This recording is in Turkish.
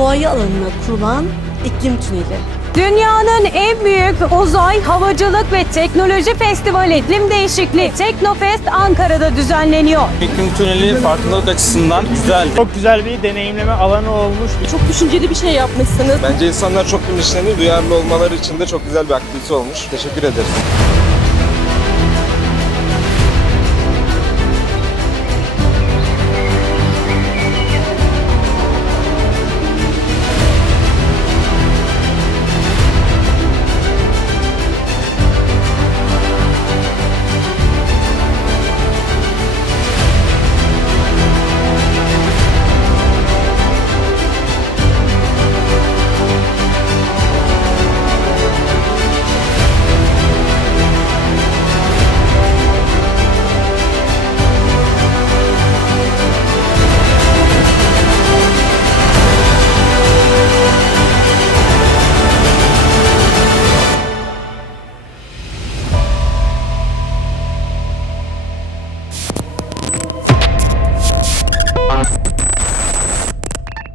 fuaye alanına kurulan iklim tüneli. Dünyanın en büyük uzay, havacılık ve teknoloji festivali iklim değişikliği Teknofest Ankara'da düzenleniyor. İklim tüneli farkındalık açısından güzeldi. Çok güzel bir deneyimleme alanı olmuş. Çok düşünceli bir şey yapmışsınız. Bence insanlar çok bilinçlendi. Duyarlı olmaları için de çok güzel bir aktivite olmuş. Teşekkür ederim. Bye.